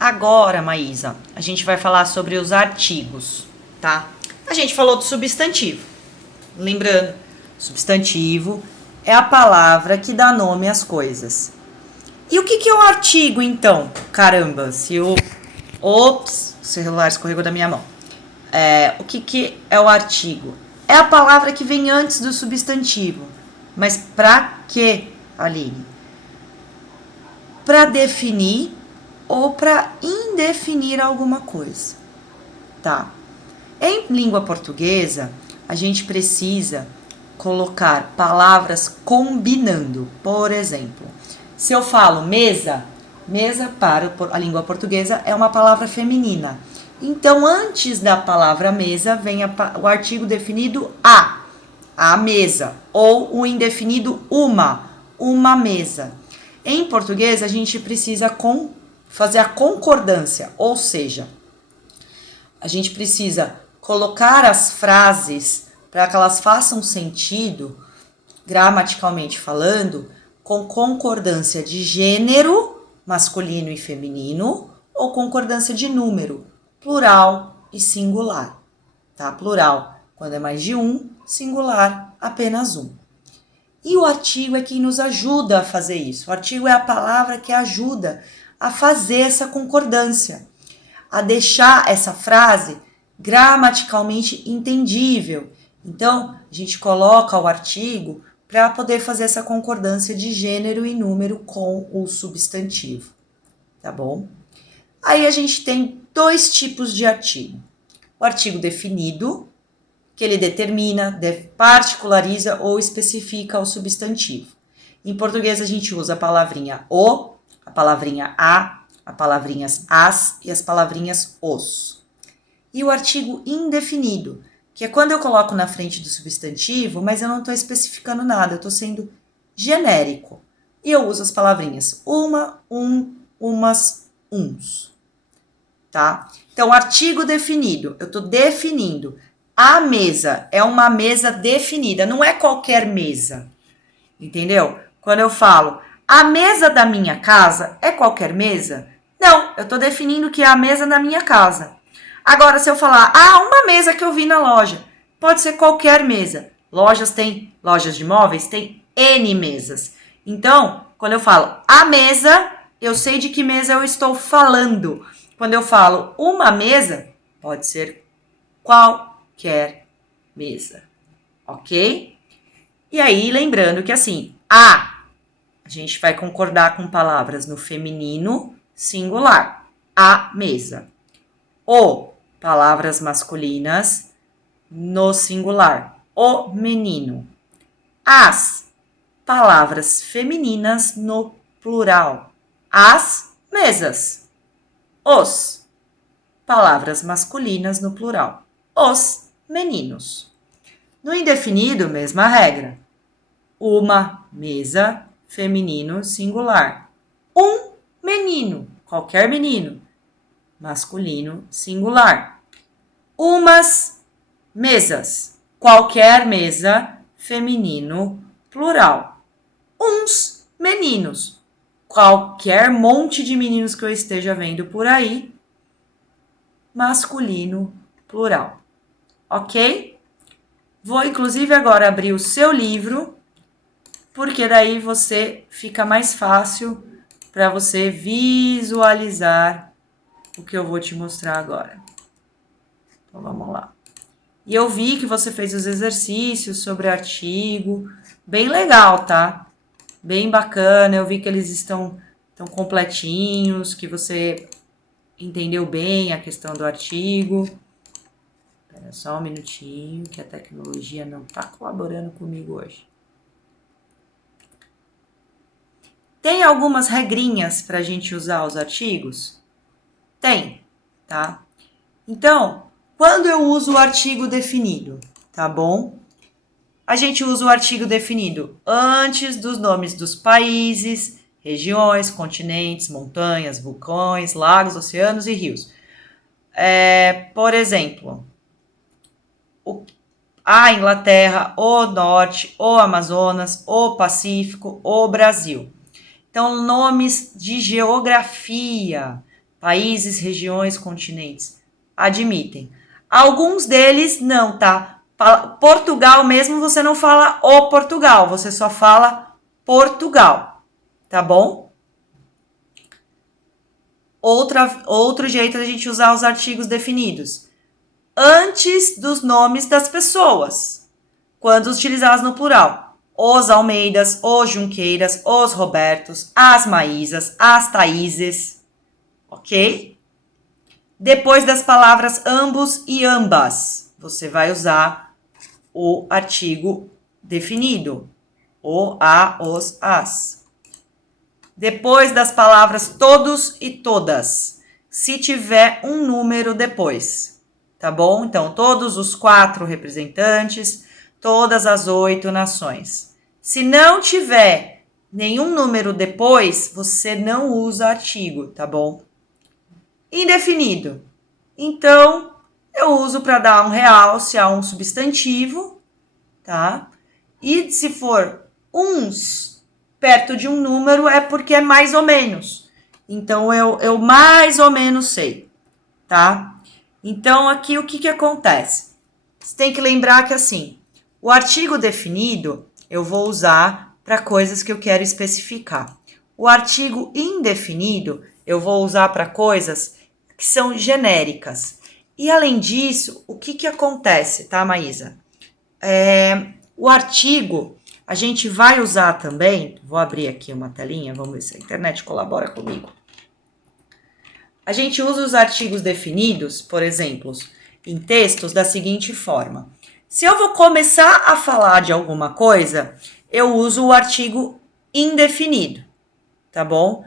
Agora, Maísa, a gente vai falar sobre os artigos, tá? A gente falou do substantivo. Lembrando, substantivo é a palavra que dá nome às coisas. E o que é o artigo, então? Caramba, se o... Ops, o celular escorregou da minha mão. O que é o artigo? É a palavra que vem antes do substantivo. Mas pra quê, Aline? Pra definir ou para indefinir alguma coisa, tá? Em língua portuguesa, a gente precisa colocar palavras combinando. Por exemplo, se eu falo mesa, mesa para a língua portuguesa é uma palavra feminina. Então, antes da palavra mesa, vem o artigo definido a mesa, ou o indefinido uma mesa. Em português, a gente precisa fazer a concordância, ou seja, a gente precisa colocar as frases para que elas façam sentido, gramaticalmente falando, com concordância de gênero, masculino e feminino, ou concordância de número, plural e singular, tá? Plural quando é mais de um, singular apenas um. E o artigo é quem nos ajuda a fazer isso. O artigo é a palavra que ajuda a fazer essa concordância, a deixar essa frase gramaticalmente entendível. Então, a gente coloca o artigo para poder fazer essa concordância de gênero e número com o substantivo, tá bom? Aí a gente tem dois tipos de artigo. O artigo definido, que ele determina, particulariza ou especifica o substantivo. Em português, a gente usa a palavrinha o, a palavrinha a palavrinhas as e as palavrinhas os. E o artigo indefinido, que é quando eu coloco na frente do substantivo, mas eu não estou especificando nada, eu estou sendo genérico. E eu uso as palavrinhas uma, umas, uns. Tá? Então, artigo definido, eu estou definindo. A mesa é uma mesa definida, não é qualquer mesa. Entendeu? Quando eu falo a mesa da minha casa é qualquer mesa? Não, eu estou definindo que é a mesa da minha casa. Agora, se eu falar, uma mesa que eu vi na loja, pode ser qualquer mesa. Lojas de móveis, tem N mesas. Então, quando eu falo a mesa, eu sei de que mesa eu estou falando. Quando eu falo uma mesa, pode ser qualquer mesa, ok? E aí, lembrando que assim, a gente vai concordar com palavras no feminino singular, a mesa. O, palavras masculinas no singular, o menino. As, palavras femininas no plural, as mesas. Os, palavras masculinas no plural, os meninos. No indefinido, mesma regra. Uma mesa, feminino, singular. Um menino, qualquer menino, masculino, singular. Umas mesas, qualquer mesa, feminino, plural. Uns meninos, qualquer monte de meninos que eu esteja vendo por aí, masculino, plural. Ok? Vou, inclusive, agora abrir o seu livro, porque daí você fica mais fácil para você visualizar o que eu vou te mostrar agora. Então, vamos lá. E eu vi que você fez os exercícios sobre artigo, bem legal, tá? Bem bacana, eu vi que eles estão completinhos, que você entendeu bem a questão do artigo. Espera só um minutinho, que a tecnologia não está colaborando comigo hoje. Tem algumas regrinhas para a gente usar os artigos? Tem, tá? Então, quando eu uso o artigo definido, tá bom? A gente usa o artigo definido antes dos nomes dos países, regiões, continentes, montanhas, vulcões, lagos, oceanos e rios. Por exemplo, a Inglaterra, o Norte, o Amazonas, o Pacífico, o Brasil. Então, nomes de geografia, Países, regiões, continentes. Admitem. Alguns deles não, tá? Portugal mesmo, você não fala o Portugal, você só fala Portugal, tá bom? Outro jeito da gente usar os artigos definidos. Antes dos nomes das pessoas, quando utilizados no plural. Os Almeidas, os Junqueiras, os Robertos, as Maísas, as Thaíses, ok? Depois das palavras ambos e ambas, você vai usar o artigo definido. O, a, os, as. Depois das palavras todos e todas, se tiver um número depois, tá bom? Então, todos os 4 representantes, todas as 8 nações. Se não tiver nenhum número depois, você não usa artigo, tá bom? Indefinido. Então, eu uso para dar um realce a um substantivo, tá? E se for uns perto de um número, é porque é mais ou menos. Então, eu mais ou menos sei, tá? Então, aqui o que acontece? Você tem que lembrar que, assim, o artigo definido eu vou usar para coisas que eu quero especificar. O artigo indefinido eu vou usar para coisas que são genéricas. E, além disso, o que acontece, tá, Maísa? O artigo, a gente vai usar também, vou abrir aqui uma telinha, vamos ver se a internet colabora comigo. A gente usa os artigos definidos, por exemplo, em textos da seguinte forma. Se eu vou começar a falar de alguma coisa, eu uso o artigo indefinido, tá bom?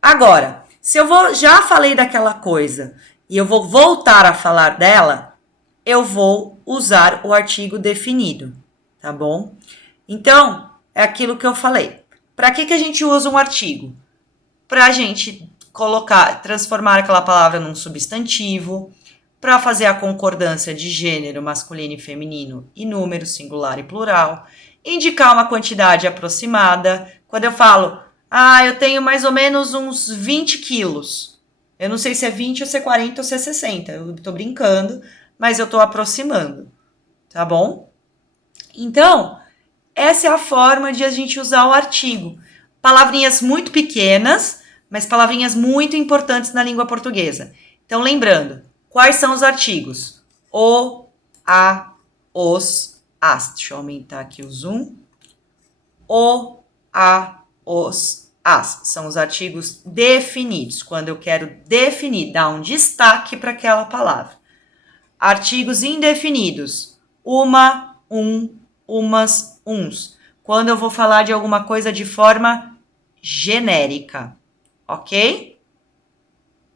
Agora, se eu já falei daquela coisa e eu vou voltar a falar dela, eu vou usar o artigo definido, tá bom? Então, é aquilo que eu falei. Para que a gente usa um artigo? Para a gente transformar aquela palavra num substantivo, para fazer a concordância de gênero masculino e feminino e número singular e plural, indicar uma quantidade aproximada. Quando eu falo, eu tenho mais ou menos uns 20 quilos. Eu não sei se é 20 ou se é 40 ou se é 60. Eu tô brincando, mas eu tô aproximando, tá bom? Então, essa é a forma de a gente usar o artigo. Palavrinhas muito pequenas, mas palavrinhas muito importantes na língua portuguesa. Então, lembrando, quais são os artigos? O, a, os, as. Deixa eu aumentar aqui o zoom. O, a, os, as. São os artigos definidos. Quando eu quero definir, dar um destaque para aquela palavra. Artigos indefinidos. Uma, umas, uns. Quando eu vou falar de alguma coisa de forma genérica. Ok?